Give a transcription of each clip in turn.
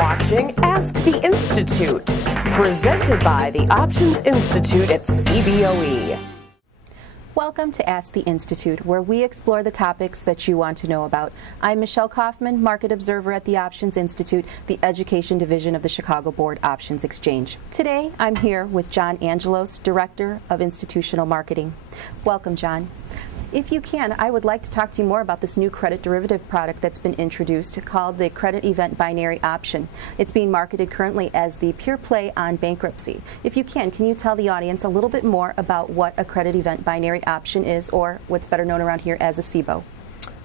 watching Ask the Institute, presented by the Options Institute at CBOE. Welcome to Ask the Institute, where we explore the topics that you want to know about. I'm Michelle Kaufman, Market Observer at the Options Institute, the Education Division of the Chicago Board Options Exchange. Today, I'm here with John Angelos, Director of Institutional Marketing. Welcome, John. If you can, I would like to talk to you more about this new credit derivative product that's been introduced called the Credit Event Binary Option. It's being marketed currently as the pure play on bankruptcy. If you can you tell the audience a little bit more about what a Credit Event Binary Option is, or what's better known around here as a CEBO?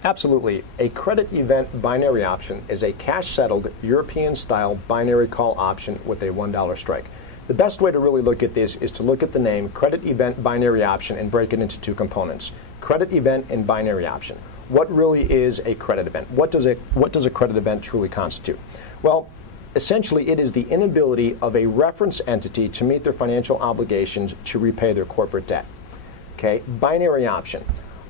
Absolutely. A Credit Event Binary Option is a cash-settled, European-style binary call option with a $1 strike. The best way to really look at this is to look at the name Credit Event Binary Option and break it into two components: credit event and binary option. What really is a credit event? What does a credit event truly constitute? Well, essentially it is the inability of a reference entity to meet their financial obligations to repay their corporate debt. Okay, binary option.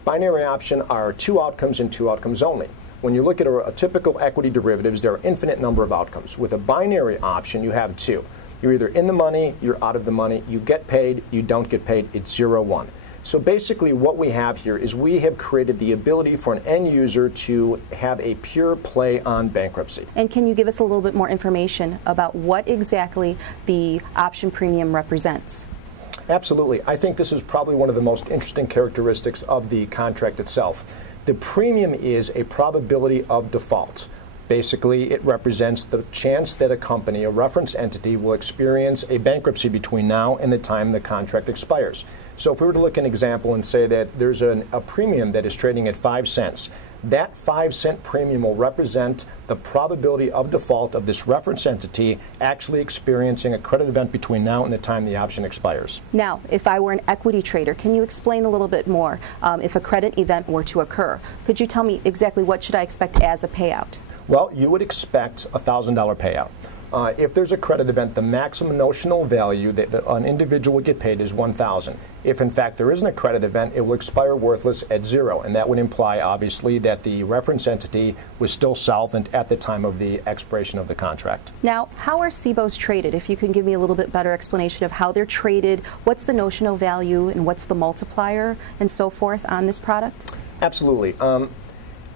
Binary option are two outcomes and two outcomes only. When you look at a typical equity derivatives, there are an infinite number of outcomes. With a binary option, you have two. You're either in the money, you're out of the money, you get paid, you don't get paid, it's 0-1. So basically what we have here is we have created the ability for an end user to have a pure play on bankruptcy. And can you give us a little bit more information about what exactly the option premium represents? Absolutely. I think this is probably one of the most interesting characteristics of the contract itself. The premium is a probability of default. Basically, it represents the chance that a company, a reference entity, will experience a bankruptcy between now and the time the contract expires. So if we were to look at an example and say that there's a premium that is trading at 5 cents, that 5-cent premium will represent the probability of default of this reference entity actually experiencing a credit event between now and the time the option expires. Now, if I were an equity trader, can you explain a little bit more if a credit event were to occur? Could you tell me exactly what should I expect as a payout? Well, you would expect a $1,000 payout. If there's a credit event, the maximum notional value that an individual would get paid is $1,000. If in fact there isn't a credit event, it will expire worthless at 0, and that would imply obviously that the reference entity was still solvent at the time of the expiration of the contract. Now, how are CEBOs traded? If you can give me a little bit better explanation of how they're traded, what's the notional value and what's the multiplier and so forth on this product? Absolutely.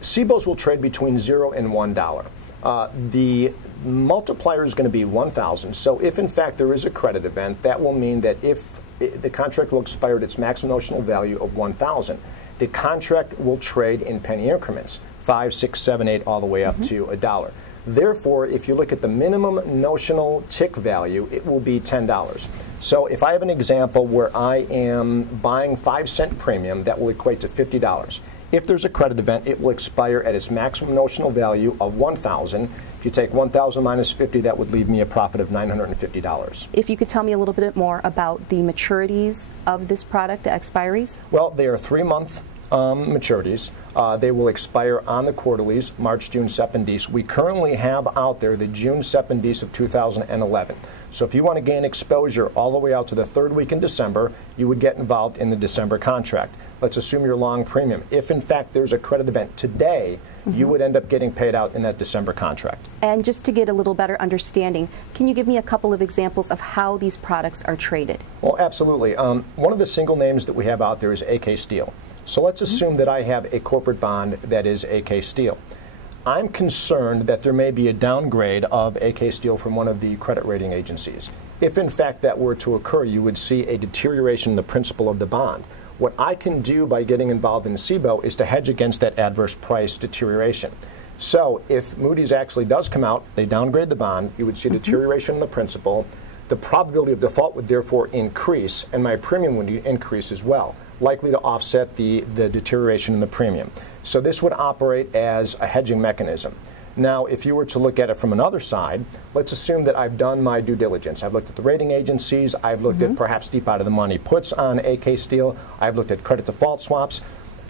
CEBOs will trade between 0 and $1. The multiplier is going to be 1,000. So if in fact there is a credit event, that will mean that if the contract will expire at its maximum notional value of 1,000, the contract will trade in penny increments, 5, 6, 7, 8, all the way up to $1. Therefore, if you look at the minimum notional tick value, it will be $10. So if I have an example where I am buying 5-cent premium, that will equate to $50. If there's a credit event, it will expire at its maximum notional value of $1,000. If you take 1,000 minus 50, that would leave me a profit of $950. If you could tell me a little bit more about the maturities of this product, the expiries? Well, they are 3-month maturities. They will expire on the quarterlies, March, June, September. We currently have out there the June, September of 2011. So if you want to gain exposure all the way out to the 3rd week in December, you would get involved in the December contract. Let's assume your long premium. If in fact there's a credit event today, you would end up getting paid out in that December contract. And just to get a little better understanding, can you give me a couple of examples of how these products are traded? Well, absolutely. One of the single names that we have out there is AK Steel. So let's assume that I have a corporate bond that is AK Steel. I'm concerned that there may be a downgrade of AK Steel from one of the credit rating agencies. If in fact that were to occur, you would see a deterioration in the principal of the bond. What I can do by getting involved in CEBO is to hedge against that adverse price deterioration. So if Moody's actually does come out, they downgrade the bond, you would see deterioration in the principal. The probability of default would therefore increase, and my premium would increase as well, likely to offset the deterioration in the premium. So this would operate as a hedging mechanism. Now, if you were to look at it from another side, let's assume that I've done my due diligence. I've looked at the rating agencies. I've looked at perhaps deep out of the money puts on AK Steel. I've looked at credit default swaps.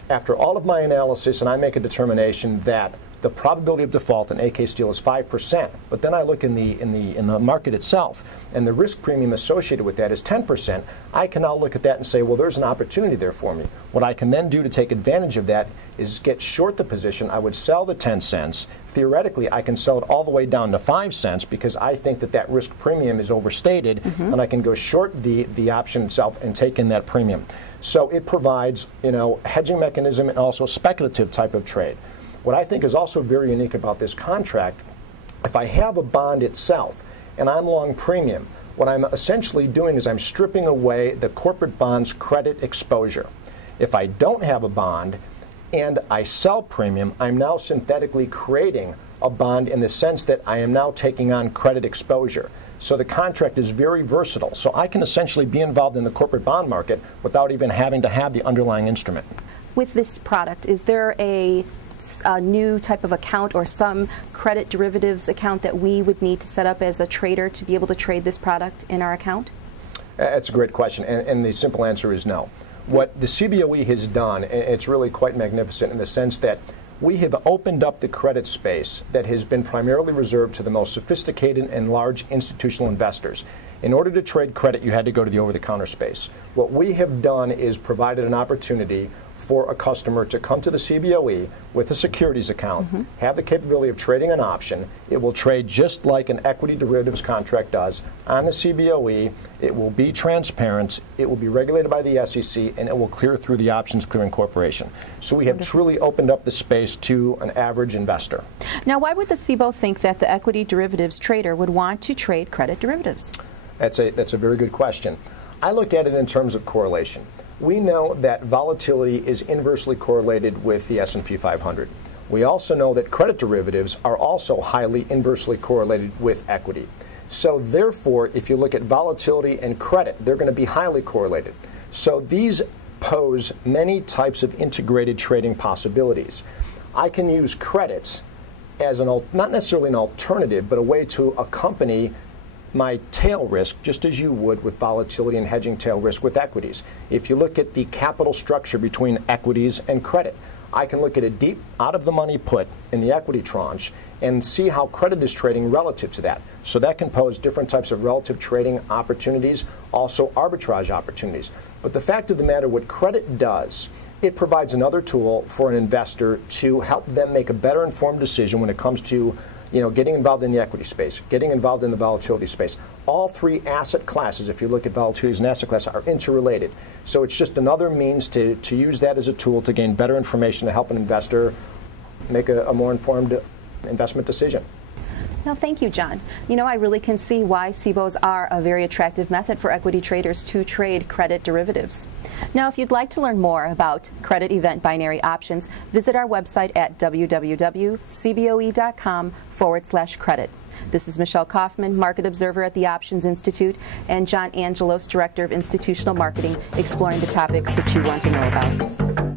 After all of my analysis, and I make a determination that the probability of default in AK Steel is 5%, but then I look in the market itself, and the risk premium associated with that is 10%, I can now look at that and say, well, there's an opportunity there for me. What I can then do to take advantage of that is get short the position. I would sell the 10 cents. Theoretically, I can sell it all the way down to 5 cents because I think that that risk premium is overstated, and I can go short the option itself and take in that premium. So it provides, hedging mechanism and also a speculative type of trade. What I think is also very unique about this contract, if I have a bond itself and I'm long premium, what I'm essentially doing is I'm stripping away the corporate bond's credit exposure. If I don't have a bond and I sell premium, I'm now synthetically creating a bond in the sense that I am now taking on credit exposure. So the contract is very versatile. So I can essentially be involved in the corporate bond market without even having to have the underlying instrument. With this product, is there a new type of account or some credit derivatives account that we would need to set up as a trader to be able to trade this product in our account? That's a great question, and the simple answer is no. What the CBOE has done, it's really quite magnificent in the sense that we have opened up the credit space that has been primarily reserved to the most sophisticated and large institutional investors. In order to trade credit, you had to go to the over-the-counter space. What we have done is provided an opportunity for a customer to come to the CBOE with a securities account, have the capability of trading an option. It will trade just like an equity derivatives contract does on the CBOE. It will be transparent. It will be regulated by the SEC, and it will clear through the Options Clearing Corporation. So we have truly opened up the space to an average investor. Now, why would the CEBO think that the equity derivatives trader would want to trade credit derivatives? That's a very good question. I look at it in terms of correlation. We know that volatility is inversely correlated with the S&P 500. We also know that credit derivatives are also highly inversely correlated with equity. So therefore, if you look at volatility and credit, they're going to be highly correlated. So these pose many types of integrated trading possibilities. I can use credits as not necessarily an alternative, but a way to accompany my tail risk, just as you would with volatility and hedging tail risk with equities. If you look at the capital structure between equities and credit, I can look at a deep out-of-the-money put in the equity tranche and see how credit is trading relative to that. So that can pose different types of relative trading opportunities, also arbitrage opportunities. But the fact of the matter, what credit does, it provides another tool for an investor to help them make a better informed decision when it comes to getting involved in the equity space, getting involved in the volatility space. All three asset classes, if you look at volatility as an asset class, are interrelated. So it's just another means to use that as a tool to gain better information to help an investor make a more informed investment decision. Now, thank you, John. I really can see why CEBOs are a very attractive method for equity traders to trade credit derivatives. Now, if you'd like to learn more about credit event binary options, visit our website at www.cboe.com/credit. This is Michelle Kaufman, Market Observer at the Options Institute, and John Angelos, Director of Institutional Marketing, exploring the topics that you want to know about.